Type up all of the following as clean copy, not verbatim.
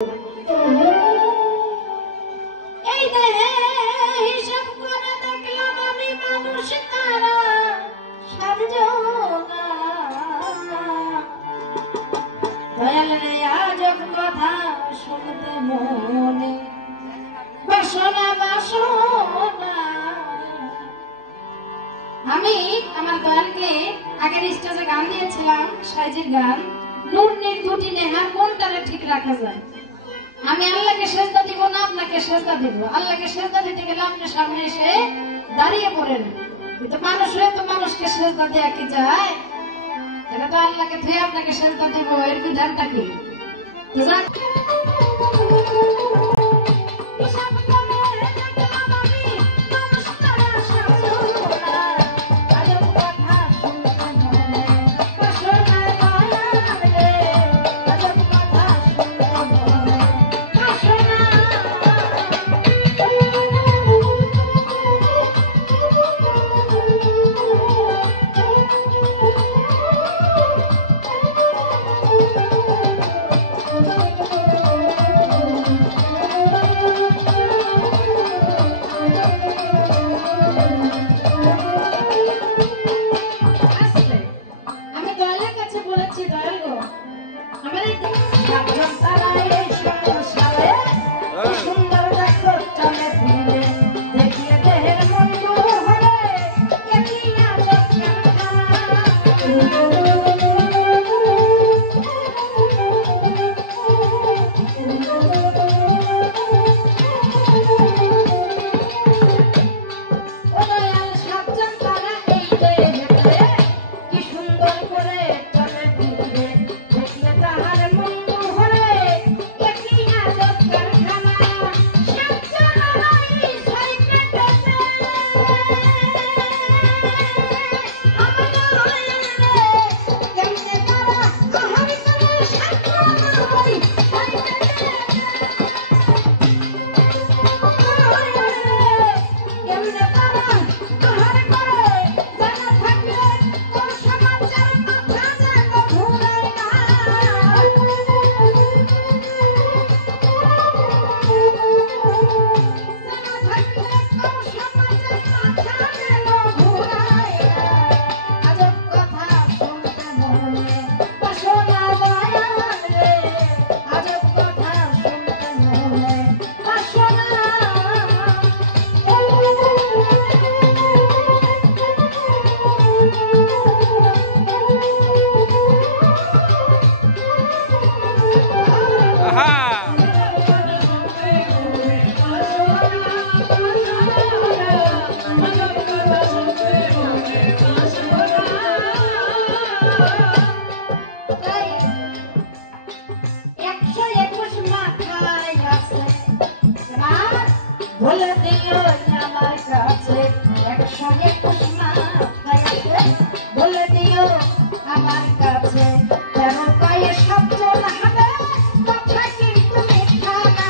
এই দেহে হিসাব করে দেখলাম আমি মানুষ তারা সাতজনা। দয়াল রে আজব কথা শুনতে মনে বাসনা বাসনা। আমি আমার দয়ালকে আগের স্টেজে গান দিয়েছিলাম, সাইজির গান, নূর নির্ঘুটি নেহা কোনটারে ঠিক রাখা যায়। আমি আল্লাহকে সেজদা দিব না আপনাকে সেজদা দিব। আল্লাহকে সেজদা দিতে গেলে আপনি সামনে এসে দাঁড়িয়ে পড়েন, কিন্তু মানুষ হয়ে তো মানুষকে সেজদা দেয়া কি যায়? এটা তো আল্লাহকে ধুয়ে আপনাকে সেজদা দিব, এর বিধানটা কি? বলে দিও আমার কাছে 121 মাথায় আছে, বলে দিও আমার কাছে তেরো পায়ে সবজন হবে, কথা কিন্তু মিথ্যা না।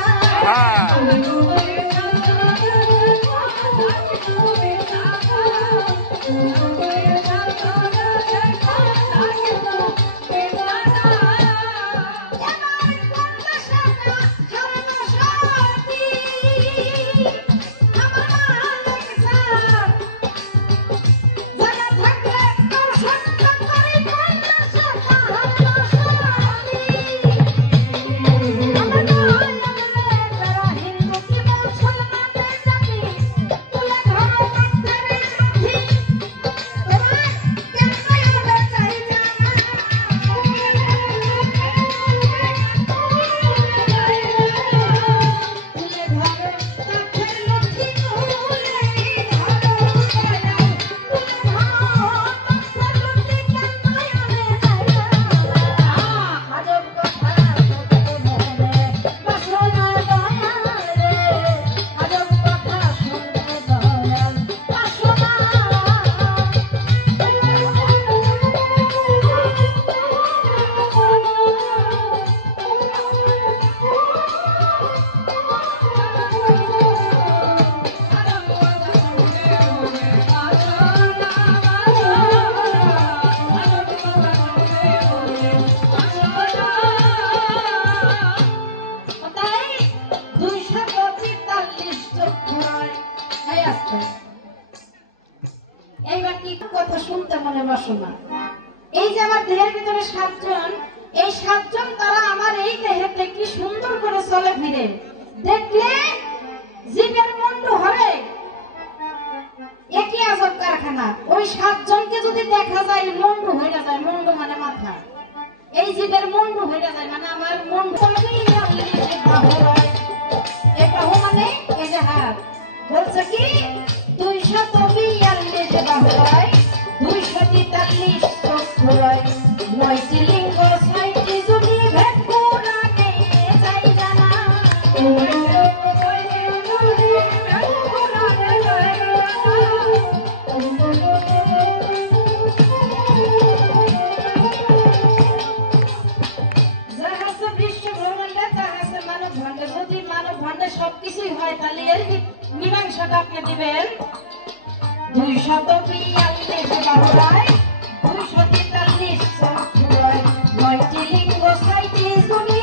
তার মনে বাসনা। এই যে আমার দেহের ভিতরে 7 জন, এই 7 জন তারা আমার এই দেহেতে কি সুন্দর করে চলে ফিরে, দেখলে জীবের মুন্ডু হরে। একই আজব কারখানা। ওই 7 জনকে যদি দেখা যায় মুন্ডু হয়ে যায়, মুন্ডু মানে মাথা, এই জীবের মুন্ডু হয়ে যায়, মানে আমার মুন্ডু এটা মানে এই যে হাত বলছে কি 242 বাহু হয়, 243 চক্ষু হয়, 9টি লিঙ্গ 6টি যদি ভেদ পুরাণে যাই জানা। যদি মানব ভান্ডে সবকিছুই হয় তাহলে এর মীমাংসাটা আপনি দিবেন 242 বাহু হয়, 243 চক্ষু হয়, 9টি লিঙ্গ 6টি যদি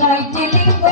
9টি লিঙ্গ